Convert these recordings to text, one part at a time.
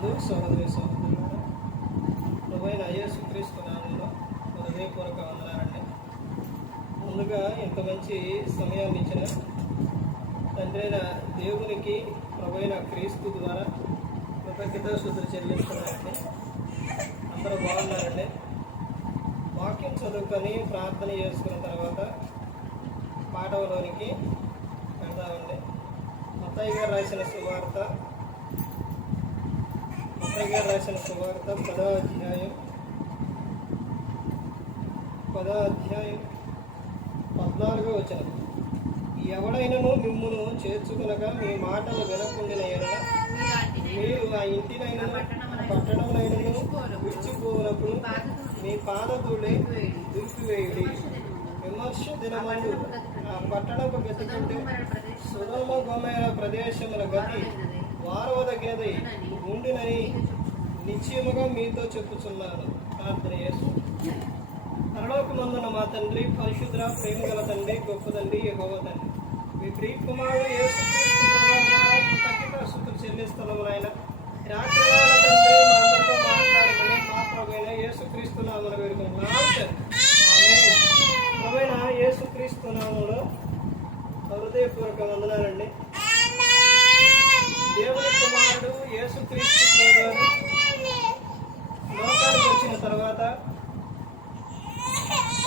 క్రీస్తునందు సహోదరి సహోదరులారా, ప్రభువైన యేసుక్రీస్తు నామములో హృదయపూర్వక వందనాలండి. ముందుగా ఇంత మంచి సమయాన్ని ఇచ్చిన తండ్రైన దేవునికి ప్రభువైన క్రీస్తు ద్వారా కృతజ్ఞతాస్తుతులు చెల్లిస్తున్నారండి. అందరూ బాగున్నారండి. వాక్యం చదువుకొని ప్రార్థన చేసుకున్న తర్వాత పాఠంలోనికి వెళ్దామండి. మత్తయి గారు రాసిన సువార్త 10వ అధ్యాయం 14వ వచనం. ఎవడైనను మిమ్మును చేర్చుకొనక మీ మాటలు వినకుండిన ఎడల మీరు ఆ ఇంటినైనను పట్టణమునైనను విడిచిపోనప్పుడు మీ పాదధూళి దులిపివేయుడి. విమర్శ దినమందు ఆ పట్టణపు గతి కంటే సొదొమ గొమొర్రా ప్రదేశముల గతి వారవదగినది ఉండినని నిశ్చయముగా మీతో చెప్పుచున్నాను. ప్రార్థన చేసుకుంటాను. పరలోకమందున్న మా తండ్రి, పరిశుద్ధ ప్రేమ గల తండ్రి, గొప్ప తండ్రి, యెహోవా తండ్రి, మీ ప్రియ కుమారుడు యేసుక్రీస్తు కృతజ్ఞతాస్తుతులు చెల్లిస్తున్నాము. ఆయన రాత్రి వేళ తండ్రి మా అందరితో మాట్లాడమని మా ప్రభువైన యేసుక్రీస్తు నామమున వేడుకుంటున్నాము. ప్రభువైన యేసుక్రీస్తు నామములో హృదయపూర్వక వందనాలండి. దేవుని కుమారుడు యేసుక్రీస్తు ప్రభువు లోకానికి వచ్చిన తర్వాత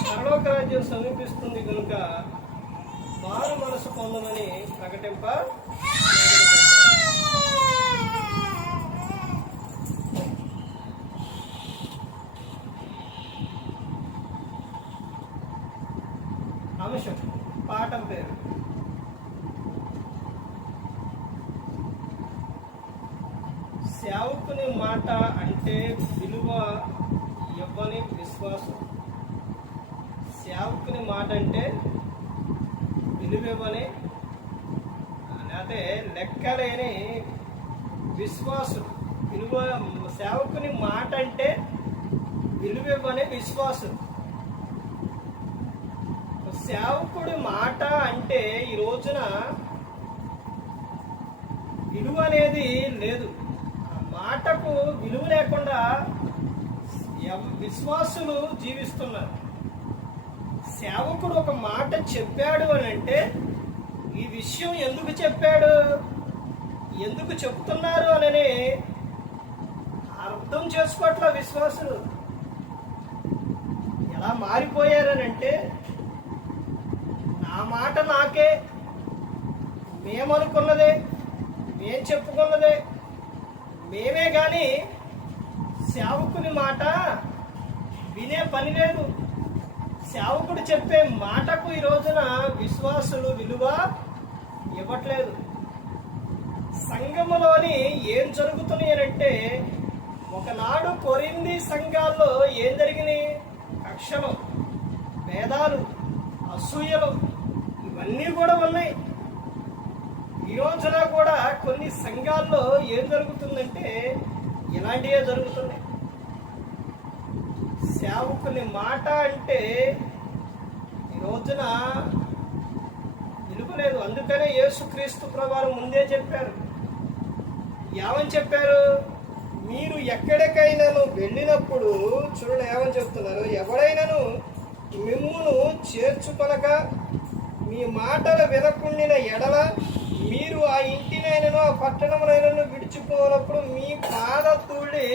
పరలోక రాజ్యం సమీపిస్తుంది కనుక మారు మనసు పొందమని ప్రకటింప అంశం. పాఠం పేరు సేవకుని మాట అంటే విలువ ఇవ్వని విశ్వాసం. సేవకుని మాట అంటే విలువ ఇవ్వని, లేకపోతే లెక్కలేని విశ్వాసం. విలువ సేవకుని మాట అంటే విలువ ఇవ్వని విశ్వాసం. సేవకుడి మాట అంటే ఈ రోజున విలువ అనేది లేదు. మాటకు విలువ లేకుండా విశ్వాసులు జీవిస్తున్నారు. సేవకుడు ఒక మాట చెప్పాడు అని అంటే ఈ విషయం ఎందుకు చెప్పాడు, ఎందుకు చెప్తున్నారు అని అర్థం చేసుకోవట్ల విశ్వాసులు. ఎలా మారిపోయారనంటే నా మాట నాకే, మేమనుకున్నదే, మేం చెప్పుకున్నదే, మేమే కానీ సేవకుని మాట వినే పని లేదు. సేవకుడు చెప్పే మాటకు ఈ రోజున విశ్వాసులు విలువ ఇవ్వట్లేదు. సంఘములోని ఏం జరుగుతున్నాయనంటే ఒకనాడు కొరింథీ సంఘాల్లో ఏం జరిగినాయి? కక్షలు, భేదాలు, అసూయలు ఇవన్నీ కూడా ఉన్నాయి. ఈ రోజున కూడా కొన్ని సంఘాల్లో ఏం జరుగుతుందంటే ఇలాంటివే జరుగుతున్నాయి. సేవకుని మాట అంటే ఈ రోజున విలువలేదు. అందుకనే యేసుక్రీస్తు ప్రభువు ముందే చెప్పారు. ఏమని చెప్పారు? మీరు ఎక్కడికైనాను వెళ్ళినప్పుడు చూడండి ఏమని చెప్తున్నారు. ఎవడైనాను మిమ్మును చేర్చుకొనక మీ మాటలు వినకుండిన ఎడల మీరు ఆ ఇంటినైనను ఆ పట్టణమునైనను విడిచిపోనప్పుడు మీ పాదధూళి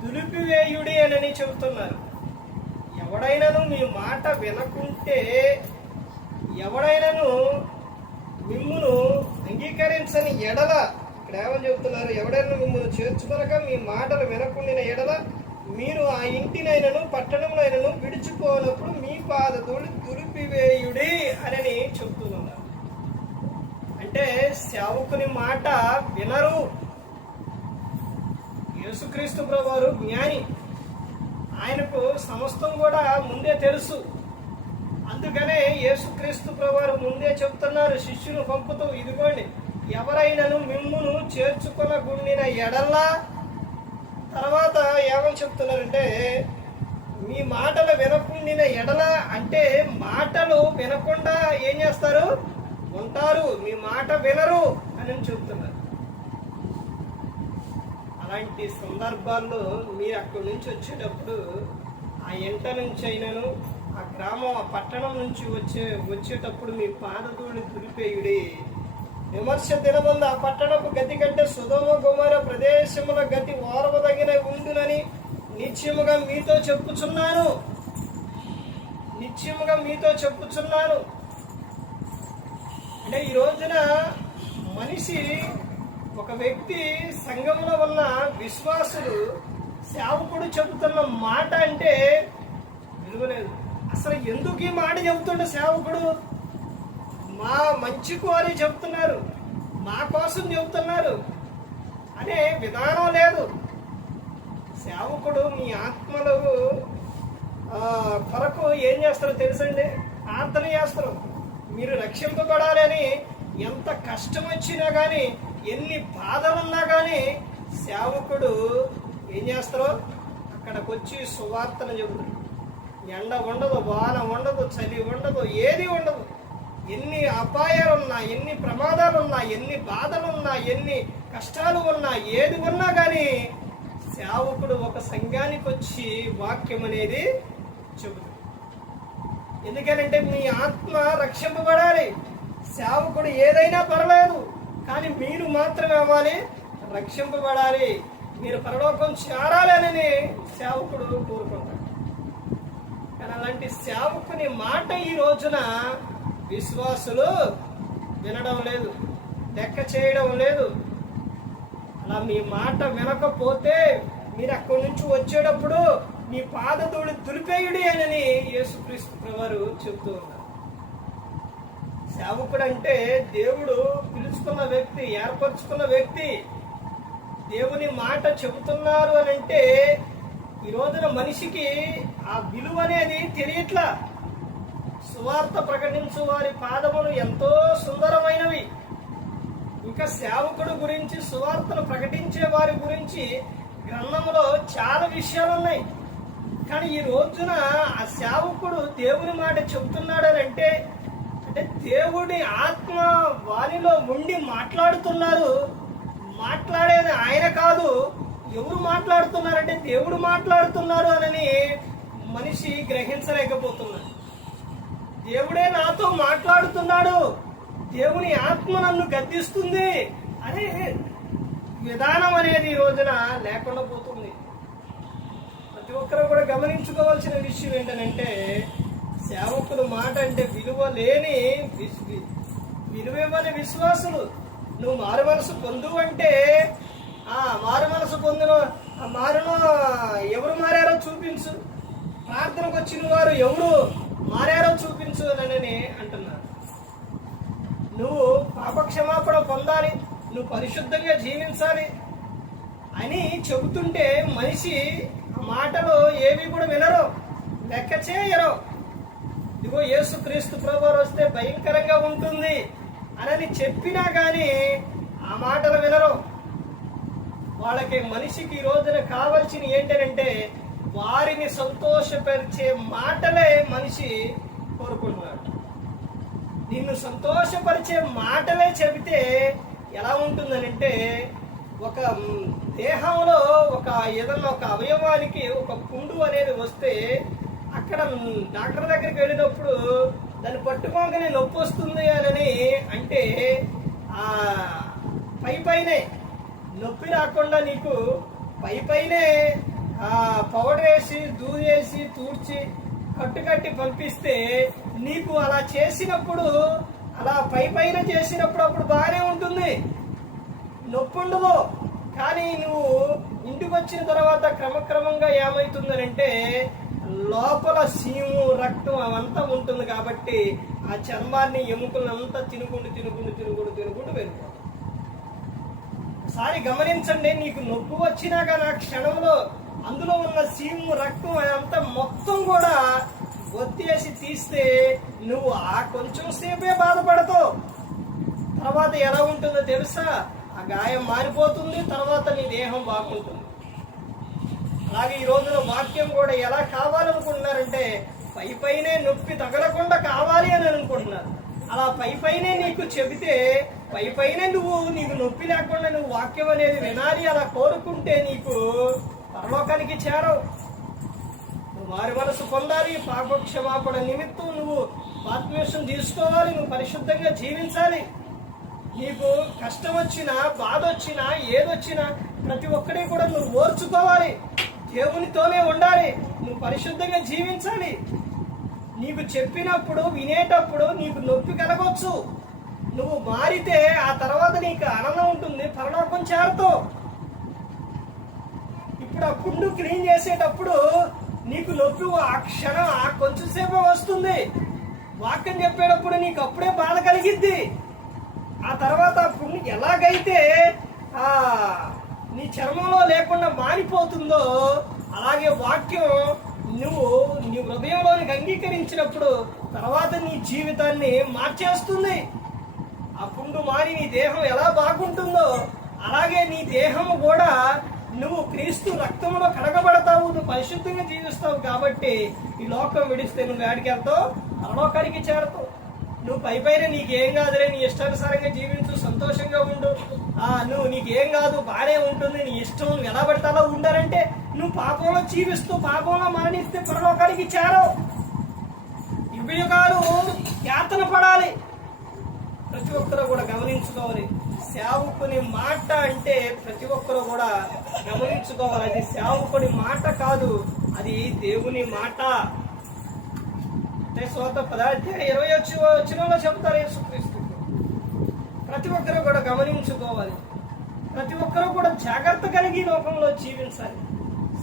దులిపివేయుడి అని చెబుతున్నారు. ఎవడైనాను మీ మాట వినకుంటే, ఎవడైనాను మిమ్మును అంగీకరించని ఎడల, ఇక్కడ ఏమని చెబుతున్నారు? ఎవడైనా మిమ్మును చేర్చుకొనక మీ మాటలు వినకుండిన ఎడల మీరు ఆ ఇంటినైనను పట్టణమునైనను విడిచిపోనప్పుడు మీ పాదధూళి దులిపివేయుడి అని చెబుతున్నారు. అంటే సేవకుని మాట వినరు. యేసుక్రీస్తు ప్రభువారు జ్ఞాని, ఆయనకు సమస్తం కూడా ముందే తెలుసు. అందుకనే యేసుక్రీస్తు ప్రభువారు ముందే చెప్తున్నారు శిష్యులు పంపుతూ, ఇదిగోండి ఎవరైనాను మిమ్మును చేర్చుకొనకుండిన ఎడల్లా, తర్వాత ఏమని చెప్తున్నారంటే మీ మాటలు వినకుండిన ఎడల అంటే మాటలు వినకుండా ఏం చేస్తారు? ఉంటారు. మీ మాట వినరు అని చెప్తున్నారు. అలాంటి సందర్భాల్లో మీరు అక్కడి నుంచి వచ్చేటప్పుడు ఆ ఇంట నుంచి అయినను ఆ గ్రామం ఆ పట్టణం నుంచి వచ్చేటప్పుడు మీ పాదధూళి దులిపేయుడి. విమర్శ దినమందు ఆ పట్టణపు గతి కంటే సొదొమ గొమొర్రా ప్రదేశముల గతి ఓర్వదగిన ఉండునని నిశ్చయముగా మీతో చెప్పుచున్నాను. నిశ్చయముగా మీతో చెప్పుచున్నాను. అంటే ఈ రోజున మనిషి, ఒక వ్యక్తి, సంఘంలో ఉన్న విశ్వాసులు సేవకుడు చెబుతున్న మాట అంటే విలువలేదు. అసలు ఎందుకు ఈ మాట చెబుతుండే సేవకుడు? మా మంచి కోరి చెబుతున్నారు, మా కోసం చెబుతున్నారు అనే విధానం లేదు. సేవకుడు మీ ఆత్మలు కొరకు ఏం చేస్తారో తెలుసండి? ప్రార్థన చేస్తారు. మీరు రక్షింపబడాలని ఎంత కష్టం వచ్చినా కానీ, ఎన్ని బాధలున్నా కానీ సేవకుడు ఏం చేస్తారో అక్కడికి వచ్చి సువార్తను చెబుతారు. ఎండ ఉండదు, వాన ఉండదు, చలి ఉండదు, ఏది ఉండదు. ఎన్ని అపాయాలున్నా, ఎన్ని ప్రమాదాలున్నా, ఎన్ని బాధలున్నా, ఎన్ని కష్టాలు ఉన్నా, ఏది ఉన్నా కానీ సేవకుడు ఒక సంఘానికి వచ్చి వాక్యం అనేది చెబుతాడు. ఎందుకనంటే మీ ఆత్మ రక్షింపబడాలి. సేవకుడు ఏదైనా పర్లేదు, కానీ మీరు మాత్రమే అవ్వాలి, రక్షింపబడాలి, మీరు పరలోకం చేరాలి అని సేవకుడు కోరుకుంటాడు. కానీ అలాంటి సేవకుని మాట ఈ రోజున విశ్వాసులు వినడం లేదు, లెక్క చేయడం లేదు. అలా మీ మాట వినకపోతే మీరు అక్కడి నుంచి వచ్చేటప్పుడు మీ పాదధూళి దులిపేయుడి అని యేసుక్రీస్తు ప్రభువారు చెబుతూ ఉన్నారు. సేవకుడు అంటే దేవుడు పిలుచుకున్న వ్యక్తి, ఏర్పరచుకున్న వ్యక్తి. దేవుని మాట చెబుతున్నారు అని అంటే ఈ రోజున మనిషికి ఆ విలువ అనేది తెలియట్లా. సువార్త ప్రకటించు వారి పాదములు ఎంతో సుందరమైనవి. ఇంకా సేవకుడు గురించి, సువార్తను ప్రకటించే వారి గురించి గ్రంథంలో చాలా విషయాలు ఉన్నాయి. కానీ ఈ రోజున ఆ సేవకుడు దేవుని మాట చెబుతున్నాడని అంటే దేవుడి ఆత్మ వారిలో ఉండి మాట్లాడుతున్నారు. మాట్లాడేది ఆయన కాదు, ఎవరు మాట్లాడుతున్నారంటే దేవుడు మాట్లాడుతున్నారు అని మనిషి గ్రహించలేకపోతున్నాడు. దేవుడే నాతో మాట్లాడుతున్నాడు, దేవుని ఆత్మ నన్ను గద్దిస్తుంది అనే విధానం అనేది ఈ రోజున లేకుండా పోతుంది. ప్రతి ఒక్కరు కూడా గమనించుకోవాల్సిన విషయం ఏంటంటే సేవకుడు మాట అంటే విలువివ్వని విశ్వాసులు. నువ్వు మారు మనసు పొందు అంటే మారు మనసు పొందిన మారును ఎవరు మారారో చూపించు, ప్రార్థనకు వచ్చిన వారు ఎవరు మారారో చూపించు అని అంటున్నారు. నువ్వు పాపక్షమాపణ పొందాలి, నువ్వు పరిశుద్ధంగా జీవించాలి అని చెబుతుంటే మనిషి ఆ మాటలు ఏవి కూడా వినరు, లెక్క చేయరు. ఇదిగో యేసుక్రీస్తు ప్రభువారు వస్తే భయంకరంగా ఉంటుంది అని చెప్పినా కానీ ఆ మాటలు వినరు. వాళ్ళకి మనిషికి ఈ రోజున కావలసిన ఏంటంటే వారిని సంతోషపరిచే మాటలే మనిషి కోరుకుంటున్నాడు. నిన్ను సంతోషపరిచే మాటలే చెబితే ఎలా ఉంటుందనంటే, ఒక దేహంలో ఏదన్నా ఒక అవయవానికి ఒక పుండు అనేది వస్తే అక్కడ డాక్టర్ దగ్గరికి వెళ్ళినప్పుడు దాన్ని పట్టుకోగానే నొప్పి వస్తుంది అని అంటే ఆ పైనే నొప్పి రాకుండా నీకు పైనే పౌడర్ వేసి దూరేసి తూడ్చి కట్టుకట్టి పంపిస్తే నీకు అలా చేసినప్పుడు, అలా పైన చేసినప్పుడు అప్పుడు బాగానే ఉంటుంది, నొప్పి ఉండదు. కానీ నువ్వు ఇంటికి వచ్చిన తర్వాత క్రమక్రమంగా ఏమవుతుందనంటే లోపల సీము, రక్తం అవంతా ఉంటుంది కాబట్టి ఆ చర్మాన్ని, ఎముకలను అంతా తినుకుంటూ వెళ్ళిపోతుంది. ఒకసారి గమనించండి, నీకు నొప్పి వచ్చినా కానీ ఆ క్షణంలో అందులో ఉన్న సీము, రక్తం అదంతా మొత్తం కూడా ఒత్తేసి తీస్తే నువ్వు ఆ కొంచెం సేపే బాధపడతావు. తర్వాత ఎలా ఉంటుందో తెలుసా? ఆ గాయం మారిపోతుంది, తర్వాత నీ దేహం బాగుంటుంది. అలాగే ఈ రోజున వాక్యం కూడా ఎలా కావాలనుకుంటున్నారంటే పైనే నొప్పి తగలకుండా కావాలి అని అనుకుంటున్నారు. అలా పైనే నీకు చెబితే పైనే నీకు నొప్పి లేకుండా నువ్వు వాక్యం అనేది వినాలి అలా కోరుకుంటూ ఉంటే నీకు పరలోకానికి చేరవు. నువ్వు మారు మనసు పొందాలి. పాపక్షమాపణ నిమిత్తం నువ్వు ఆత్మీయం తీసుకోవాలి. నువ్వు పరిశుద్ధంగా జీవించాలి. నీకు కష్టం వచ్చినా, బాధ వచ్చినా, ఏదొచ్చినా ప్రతి ఒక్కడే కూడా నువ్వు ఓర్చుకోవాలి. దేవునితోనే ఉండాలి. నువ్వు పరిశుద్ధంగా జీవించాలి. నీకు చెప్పినప్పుడు, వినేటప్పుడు నీకు నొప్పి కలగవచ్చు. నువ్వు మారితే ఆ తర్వాత నీకు ఆనందం ఉంటుంది, పరలోకం చేరుతావు. ఇప్పుడు ఆ పుండు క్లీన్ చేసేటప్పుడు నీకు నొప్పి ఆ క్షణం ఆ కొంచెం సేపు వస్తుంది. వాక్యం చెప్పేటప్పుడు నీకు అప్పుడే బాధ కలిగిద్ది. ఆ తర్వాత ఆ పుండు ఎలాగైతే నీ చర్మంలో లేకుండా మారిపోతుందో అలాగే వాక్యం నువ్వు నీ హృదయంలోనికి అంగీకరించినప్పుడు తర్వాత నీ జీవితాన్ని మార్చేస్తుంది. ఆ పుండు మారి నీ దేహం ఎలా బాగుంటుందో అలాగే నీ దేహము కూడా నువ్వు క్రీస్తు రక్తంలో కడగబడతావు. నువ్వు పరిశుద్ధంగా జీవిస్తావు. కాబట్టి ఈ లోకం విడిస్తే నువ్వు ఎక్కడికి వెళ్తావు? పరలోకానికి చేరతావు. నువ్వు పైన నీకేం కాదులే, నీ ఇష్టానుసారంగా జీవించు, సంతోషంగా ఉండు, నువ్వు నీకేం కాదు, బాగానే ఉంటుంది, నీ ఇష్టం, నువ్వు ఎలా పడతాలో ఉండాలంటే నువ్వు పాపంలో జీవిస్తూ పాపంలో మరణిస్తే పరలోకానికి చేరవు. యుగయుగాలు యాతన పడాలి. ప్రతి ఒక్కరూ కూడా గమనించుకోవాలి. సేవకుని మాట అంటే ప్రతి ఒక్కరూ కూడా గమనించుకోవాలి. అది సేవకుని మాట కాదు, అది దేవుని మాట. స్వాత 10:20 చెప్తారు యేసుక్రీస్తు. ప్రతి ఒక్కరూ కూడా గమనించుకోవాలి. ప్రతి ఒక్కరూ కూడా జాగ్రత్త కలిగి లోకంలో జీవించాలి.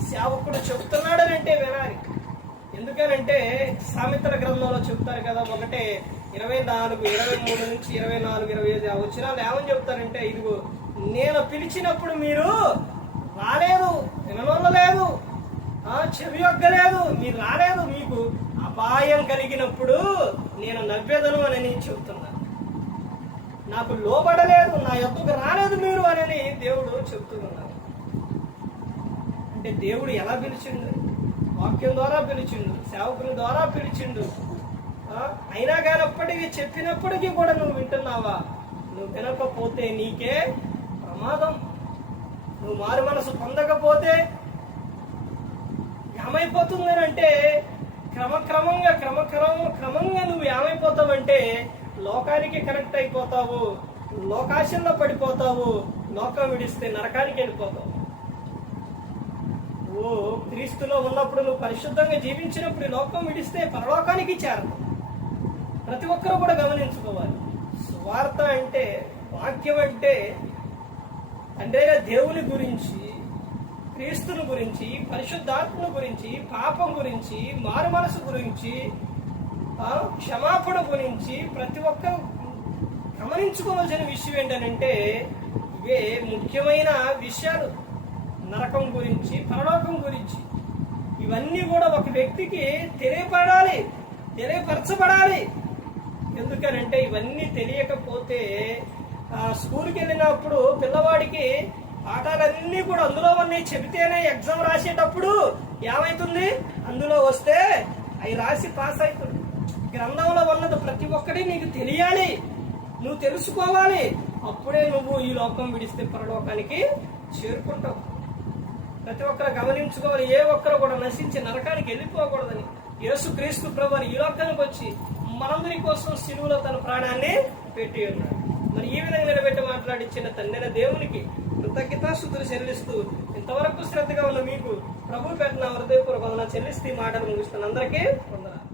సేవకుడు చెప్తున్నాడని అంటే వినాలి. ఎందుకనంటే సామెతల గ్రంథంలో చెప్తారు కదా, 1:24-23-24-25 ఆ వచనాలు ఏమని చెప్తారంటే, ఇదిగో నేను పిలిచినప్పుడు మీరు రాలేదు, విననొల్లలేదు, చెవి యొక్కలేదు, మీరు రాలేదు, మీకు అపాయం కలిగినప్పుడు నేను నవ్వెదను అని చెబుతున్నాను. నాకు లోబడలేదు, నా యొద్దకు రాలేదు మీరు అని దేవుడు చెప్తున్నాడు. అంటే దేవుడు ఎలా పిలిచిండు? వాక్యం ద్వారా పిలిచిండు, సేవకుని ద్వారా పిలిచిండు. అయినా కానప్పటికీ చెప్పినప్పటికీ కూడా నువ్వు వింటున్నావా? నువ్వు వినకపోతే నీకే ప్రమాదం. నువ్వు మారు మనసు పొందకపోతే ఏమైపోతుంది అంటే క్రమంగా నువ్వు ఏమైపోతావంటే లోకానికి కనెక్ట్ అయిపోతావు, లోకాశంలో పడిపోతావు, లోకం విడిస్తే నరకానికి వెళ్ళిపోతావు. నువ్వు క్రీస్తులో ఉన్నప్పుడు, నువ్వు పరిశుద్ధంగా జీవించినప్పుడు లోకం విడిస్తే పరలోకానికి చేరదు. ప్రతి ఒక్కరూ కూడా గమనించుకోవాలి. సువార్త అంటే, వాక్యం అంటే అంటే దేవుని గురించి, క్రీస్తుని గురించి, పరిశుద్ధాత్మను గురించి, పాపం గురించి, మారు మనసు గురించి, క్షమాపణ గురించి ప్రతి ఒక్కరు గమనించుకోవాల్సిన విషయం ఏంటంటే ఇవే ముఖ్యమైన విషయాలు. నరకం గురించి, పరలోకం గురించి ఇవన్నీ కూడా ఒక వ్యక్తికి తెలియపరచబడాలి. ఎందుకనంటే ఇవన్నీ తెలియకపోతే స్కూల్కి వెళ్ళినప్పుడు పిల్లవాడికి పాఠాలన్నీ కూడా అందులో ఉన్నాయి చెబితేనే ఎగ్జామ్ రాసేటప్పుడు ఏమైతుంది, అందులో వస్తే అవి రాసి పాస్ అవుతుంది. గ్రంథంలో ఉన్నది ప్రతి ఒక్కటి నీకు తెలియాలి, నువ్వు తెలుసుకోవాలి. అప్పుడే నువ్వు ఈ లోకం విడిస్తే పరలోకానికి చేరుకుంటావు. ప్రతి ఒక్కరు గమనించుకోవాలి. ఏ ఒక్కరు కూడా నశించి నరకానికి వెళ్ళిపోకూడదని యేసుక్రీస్తు ప్రభువు ఈ లోకానికి వచ్చి మనందరి కోసం సిలువలో తన ప్రాణాన్ని పెట్టి ఉన్నాడు. మరి ఈ విధంగా నిలబెట్టి మాట్లాడించిన తండ్రి దేవునికి కృతజ్ఞతాస్తుతులు చెల్లిస్తూ ఇంతవరకు శ్రద్ధగా ఉన్న మీకు ప్రభు పెట్టిన హృదయపూర్వక చెల్లిస్తూ మాటలు ముగిస్తున్న అందరికీ వందనాలు.